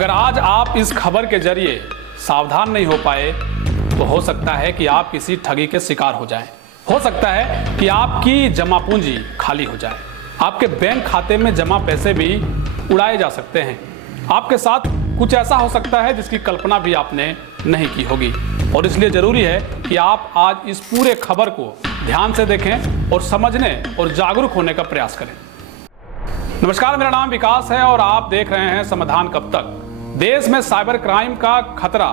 अगर आज आप इस खबर के जरिए सावधान नहीं हो पाए तो हो सकता है कि आप किसी ठगी के शिकार हो जाएं। हो सकता है कि आपकी जमा पूंजी खाली हो जाए, आपके बैंक खाते में जमा पैसे भी उड़ाए जा सकते हैं। आपके साथ कुछ ऐसा हो सकता है जिसकी कल्पना भी आपने नहीं की होगी, और इसलिए जरूरी है कि आप आज इस पूरे खबर को ध्यान से देखें और समझने और जागरूक होने का प्रयास करें। नमस्कार, मेरा नाम विकास है और आप देख रहे हैं समाधान कब तक। देश में साइबर क्राइम का खतरा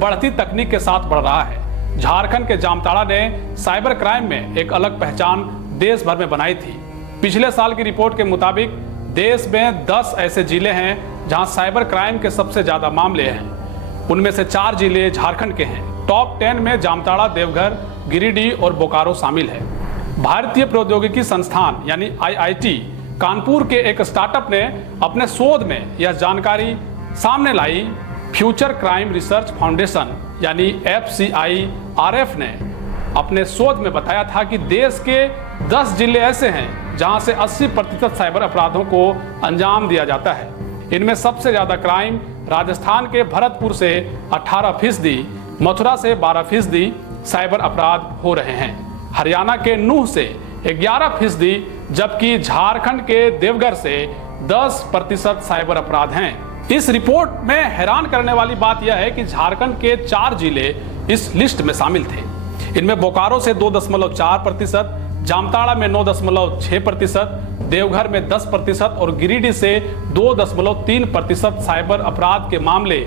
बढ़ती तकनीक के साथ बढ़ रहा है। झारखंड के जामताड़ा ने साइबर क्राइम में एक अलग पहचान देश भर में बनाई थी। पिछले साल की रिपोर्ट के मुताबिक देश में 10 ऐसे जिले हैं जहां साइबर क्राइम के सबसे ज्यादा मामले हैं। उनमें से 4 जिले झारखंड के हैं। टॉप 10 में जामताड़ा, देवघर, गिरिडीह और बोकारो शामिल है। भारतीय प्रौद्योगिकी संस्थान यानी IIT कानपुर के एक स्टार्टअप ने अपने शोध में यह जानकारी सामने लाई। फ्यूचर क्राइम रिसर्च फाउंडेशन यानी FCIRF ने अपने शोध में बताया था कि देश के 10 जिले ऐसे हैं जहां से 80% साइबर अपराधों को अंजाम दिया जाता है। इनमें सबसे ज्यादा क्राइम राजस्थान के भरतपुर से 18%, मथुरा से 12% साइबर अपराध हो रहे हैं। हरियाणा के नूह से 11%, जबकि झारखंड के देवघर से 10% साइबर अपराध हैं। इस रिपोर्ट में हैरान करने वाली बात यह है कि झारखंड के 4 जिले इस लिस्ट में शामिल थे। इनमें बोकारो से 2.4%, जामताड़ा में 9.6%, देवघर में 10% और गिरिडीह से 2.3% साइबर अपराध के मामले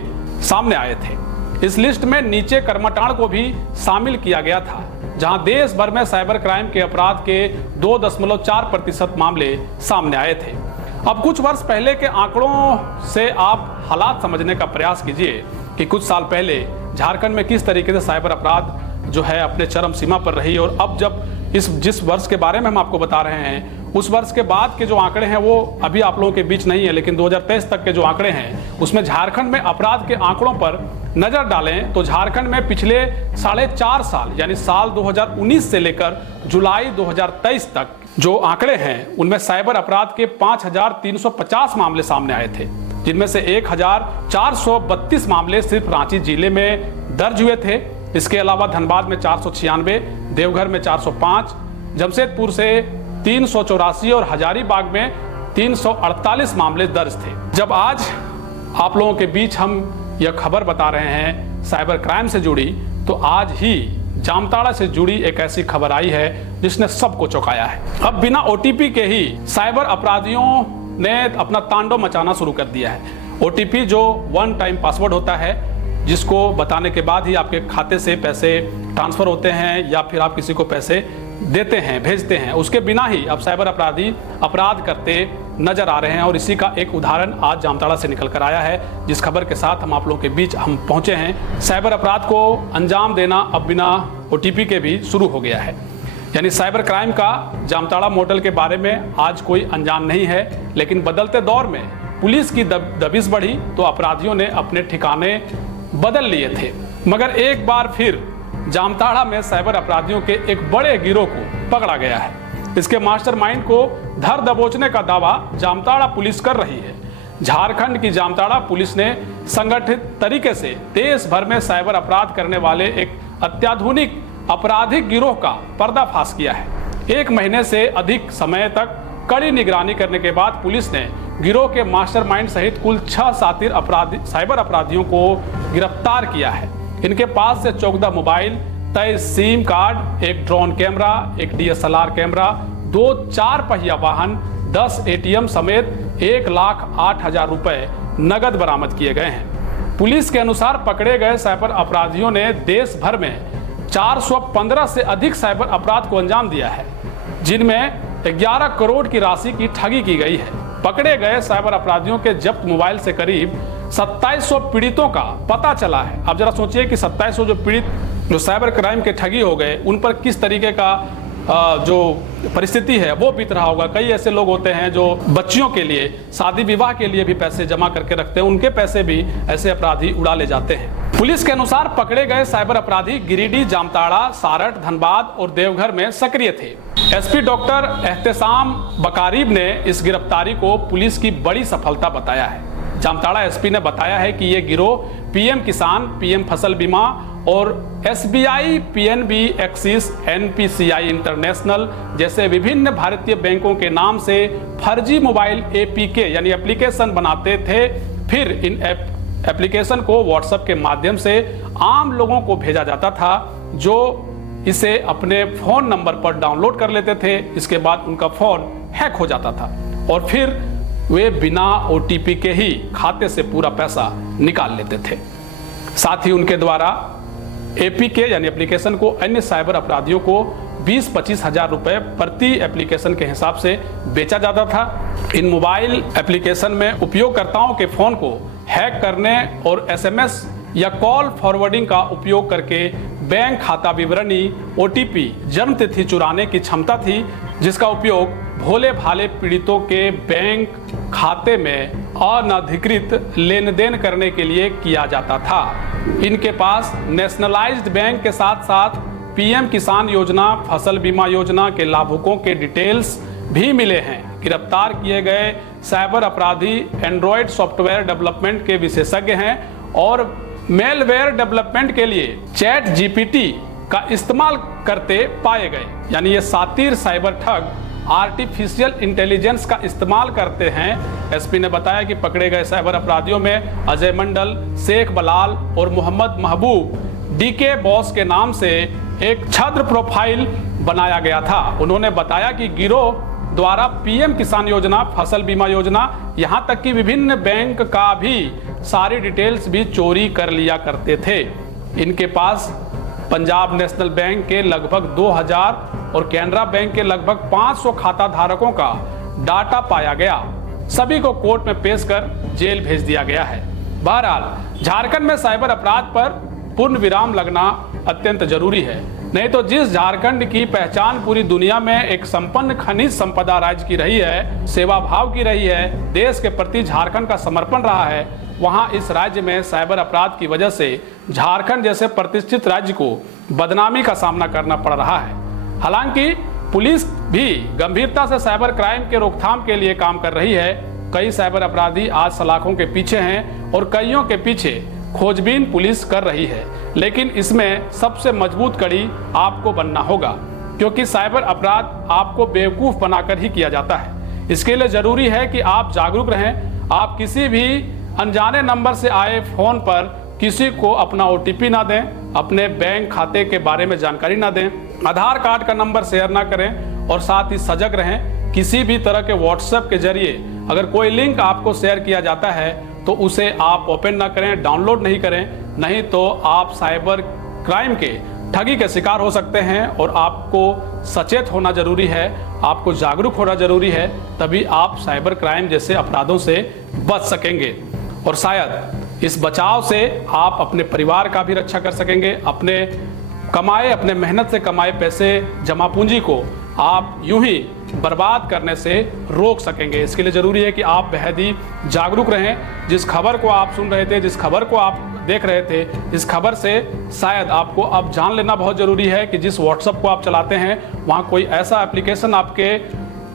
सामने आए थे। इस लिस्ट में नीचे कर्मटाण को भी शामिल किया गया था, जहां देश भर में साइबर क्राइम के अपराध के 2.4% मामले सामने आए थे। अब कुछ वर्ष पहले के आंकड़ों से आप हालात समझने का प्रयास कीजिए कि कुछ साल पहले झारखंड में किस तरीके से साइबर अपराध जो है अपने चरम सीमा पर रही, और अब जब जिस वर्ष के बारे में हम आपको बता रहे हैं उस वर्ष के बाद के जो आंकड़े हैं वो अभी आप लोगों के बीच नहीं है, लेकिन 2023 तक के जो आंकड़े हैं उसमें झारखंड में अपराध के आंकड़ों पर नजर डालें तो झारखंड में पिछले 4.5 साल यानी साल 2019 से लेकर जुलाई 2023 तक जो आंकड़े हैं उनमें साइबर अपराध के 5,350 मामले सामने आए थे, जिनमें से 1,432 मामले सिर्फ रांची जिले में दर्ज हुए थे। इसके अलावा धनबाद में 496, देवघर में 405, जमशेदपुर से 384 और हजारीबाग में 348 मामले दर्ज थे। जब आज आप लोगों के बीच हम यह खबर बता रहे हैं साइबर क्राइम से जुड़ी, तो आज ही जामताड़ा से जुड़ी एक ऐसी खबर आई है जिसने सबको चौंकाया है। अब बिना OTP के ही साइबर अपराधियों ने अपना तांडव मचाना शुरू कर दिया है। OTP जो 1 टाइम पासवर्ड होता है, जिसको बताने के बाद ही आपके खाते से पैसे ट्रांसफर होते हैं या फिर आप किसी को पैसे देते हैं, भेजते हैं, उसके बिना ही अब साइबर अपराधी अपराध करते नजर आ रहे हैं। और इसी का एक उदाहरण आज जामताड़ा से निकल कर आया है, जिस खबर के साथ हम आप लोगों के बीच हम पहुंचे हैं। साइबर अपराध को अंजाम देना अब बिना OTP के भी शुरू हो गया है। यानी साइबर क्राइम का जामताड़ा मॉडल के बारे में आज कोई अनजान नहीं है, लेकिन बदलते दौर में पुलिस की दबिश बढ़ी तो अपराधियों ने अपने ठिकाने बदल लिए थे। मगर एक बार फिर जामताड़ा में साइबर अपराधियों के एक बड़े गिरोह को पकड़ा गया है। इसके मास्टरमाइंड को धर दबोचने का दावा जामताड़ा पुलिस कर रही है। झारखंड की जामताड़ा पुलिस ने संगठित तरीके से देश भर में साइबर अपराध करने वाले एक अत्याधुनिक आपराधिक गिरोह का पर्दाफाश किया है। 1 महीने से अधिक समय तक कड़ी निगरानी करने के बाद पुलिस ने गिरोह के मास्टरमाइंड सहित कुल 6 साइबर अपराधियों को गिरफ्तार किया है। इनके पास से 14 मोबाइल, 23 सिम कार्ड, एक ड्रोन कैमरा, एक DSLR कैमरा, 2 4 पहिया वाहन, 10 ATM समेत 1,08,000 रुपए नगद बरामद किए गए हैं। पुलिस के अनुसार पकड़े गए साइबर अपराधियों ने देश भर में 415 से अधिक साइबर अपराध को अंजाम दिया है, जिनमें 11 करोड़ की राशि की ठगी की गई है। पकड़े गए साइबर अपराधियों के जब्त मोबाइल से करीब 2700 पीड़ितों का पता चला है। अब जरा सोचिए कि 2700 जो पीड़ित जो साइबर क्राइम के ठगी हो गए, उन पर किस तरीके का जो परिस्थिति है वो बीत रहा होगा। कई ऐसे लोग होते हैं जो बच्चियों के लिए, शादी विवाह के लिए भी पैसे जमा करके रखते हैं, उनके पैसे भी ऐसे अपराधी उड़ा ले जाते हैं। पुलिस के अनुसार पकड़े गए साइबर अपराधी गिरिडीह, जामताड़ा, सारठ, धनबाद और देवघर में सक्रिय थे। SP डॉक्टर एहतेशाम बकारीब ने इस गिरफ्तारी को पुलिस की बड़ी सफलता बताया है। जामताड़ा एसपी ने बताया है कि ये गिरोह पीएम किसान, पीएम फसल बीमा और SBI, PNB, axis, NPCI international जैसे विभिन्न भारतीय बैंकों के नाम से फर्जी मोबाइल एपीके यानी एप्लीकेशन बनाते थे। फिर इन एप्लीकेशन को व्हाट्सएप के माध्यम से आम लोगों को भेजा जाता था, जो इसे अपने फोन नंबर पर डाउनलोड कर लेते थे। इसके बाद उनका फोन हैक हो जाता था और फिर वे बिना ओटीपी के ही खाते से पूरा पैसा निकाल लेते थे। साथ ही उनके द्वारा एपीके यानी एप्लीकेशन को अन्य साइबर अपराधियों को 20-25 हजार रुपए प्रति एप्लीकेशन के हिसाब से बेचा जाता था। इन मोबाइल एप्लीकेशन में उपयोगकर्ताओं के फोन को हैक करने और एसएमएस या कॉल फॉरवर्डिंग का उपयोग करके बैंक खाता विवरणी, ओटीपी, जन्म तिथि चुराने की क्षमता थी, जिसका उपयोग भोले भाले पीड़ितों के बैंक खाते में अनधिकृत लेन देन करने के लिए किया जाता था। इनके पास नेशनलाइज्ड बैंक के साथ साथ पीएम किसान योजना, फसल बीमा योजना के लाभुकों के डिटेल्स भी मिले हैं। गिरफ्तार किए गए साइबर अपराधी एंड्रॉयड सॉफ्टवेयर डेवलपमेंट के विशेषज्ञ हैं और मेलवेयर डेवलपमेंट के लिए चैट जीपीटी का इस्तेमाल करते पाए गए। यानी ये सातिर साइबर ठग आर्टिफिशियल इंटेलिजेंस का इस्तेमाल करते हैं। एसपी ने बताया कि पकड़े गए साइबर अपराधियों में अजय मंडल, शेख बलाल और मोहम्मद महबूब डीके बॉस के नाम से एक छद्म प्रोफाइल बनाया गया था। उन्होंने बताया कि गिरोह द्वारा पीएम किसान योजना, फसल बीमा योजना, यहाँ तक कि विभिन्न बैंक का भी सारी डिटेल्स भी चोरी कर लिया करते थे। इनके पास पंजाब नेशनल बैंक के लगभग 2000 और कैनरा बैंक के लगभग 500 खाता धारकों का डाटा पाया गया। सभी को कोर्ट में पेश कर जेल भेज दिया गया है। बहरहाल झारखंड में साइबर अपराध पर पूर्ण विराम लगना अत्यंत जरूरी है, नहीं तो जिस झारखंड की पहचान पूरी दुनिया में एक संपन्न खनिज संपदा राज्य की रही है, सेवा भाव की रही है, देश के प्रति झारखंड का समर्पण रहा है, वहां इस राज्य में साइबर अपराध की वजह से झारखंड जैसे प्रतिष्ठित राज्य को बदनामी का सामना करना पड़ रहा है। हालांकि पुलिस भी गंभीरता से साइबर क्राइम के रोकथाम के लिए काम कर रही है। कई साइबर अपराधी आज सलाखों के पीछे हैं और कईयों के पीछे खोजबीन पुलिस कर रही है, लेकिन इसमें सबसे मजबूत कड़ी आपको बनना होगा, क्योंकि साइबर अपराध आपको बेवकूफ बनाकर ही किया जाता है। इसके लिए जरूरी है कि आप जागरूक रहें। आप किसी भी अनजाने नंबर से आए फोन पर किसी को अपना ओटीपी ना दें, अपने बैंक खाते के बारे में जानकारी ना दें, आधार कार्ड का नंबर शेयर ना करें और साथ ही सजग रहें। किसी भी तरह के व्हाट्सएप के जरिए अगर कोई लिंक आपको शेयर किया जाता है तो उसे आप ओपन ना करें, डाउनलोड नहीं करें, नहीं तो आप साइबर क्राइम के ठगी के शिकार हो सकते हैं। और आपको सचेत होना जरूरी है, आपको जागरूक होना जरूरी है, तभी आप साइबर क्राइम जैसे अपराधों से बच सकेंगे और शायद इस बचाव से आप अपने परिवार का भी रक्षा कर सकेंगे। अपने कमाए, अपने मेहनत से कमाए पैसे, जमा पूंजी को आप यूं ही बर्बाद करने से रोक सकेंगे। इसके लिए जरूरी है कि आप बेहद ही जागरूक रहें। जिस खबर को आप सुन रहे थे, जिस खबर को आप देख रहे थे, इस खबर से शायद आपको अब जान लेना बहुत जरूरी है कि जिस व्हाट्सएप को आप चलाते हैं वहां कोई ऐसा एप्लीकेशन आपके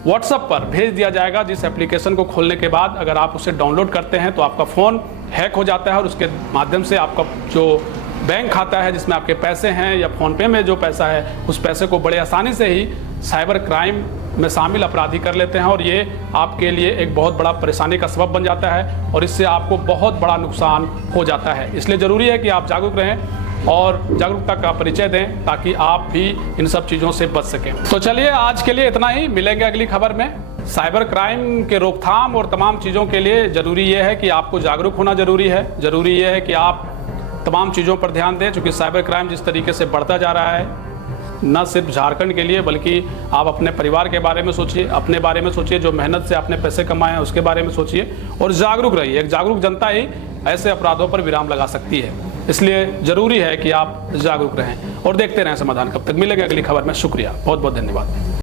व्हाट्सएप पर भेज दिया जाएगा जिस एप्लीकेशन को खोलने के बाद अगर आप उसे डाउनलोड करते हैं तो आपका फ़ोन हैक हो जाता है और उसके माध्यम से आपका जो बैंक खाता है जिसमें आपके पैसे हैं या फ़ोन पे में जो पैसा है उस पैसे को बड़े आसानी से ही साइबर क्राइम में शामिल अपराधी कर लेते हैं और ये आपके लिए एक बहुत बड़ा परेशानी का सबब बन जाता है और इससे आपको बहुत बड़ा नुकसान हो जाता है। इसलिए ज़रूरी है कि आप जागरूक रहें और जागरूकता का परिचय दें ताकि आप भी इन सब चीज़ों से बच सकें। तो चलिए आज के लिए इतना ही, मिलेंगे अगली खबर में। साइबर क्राइम के रोकथाम और तमाम चीज़ों के लिए ज़रूरी यह है कि आपको जागरूक होना ज़रूरी है। ज़रूरी यह है कि आप तमाम चीज़ों पर ध्यान दें, क्योंकि साइबर क्राइम जिस तरीके से बढ़ता जा रहा है, न सिर्फ झारखंड के लिए बल्कि आप अपने परिवार के बारे में सोचिए, अपने बारे में सोचिए, जो मेहनत से आपने पैसे कमाए हैं उसके बारे में सोचिए और जागरूक रहिए। एक जागरूक जनता ही ऐसे अपराधों पर विराम लगा सकती है। इसलिए ज़रूरी है कि आप जागरूक रहें और देखते रहें समाधान। कब तक मिलेंगे अगली खबर में। शुक्रिया, बहुत बहुत धन्यवाद।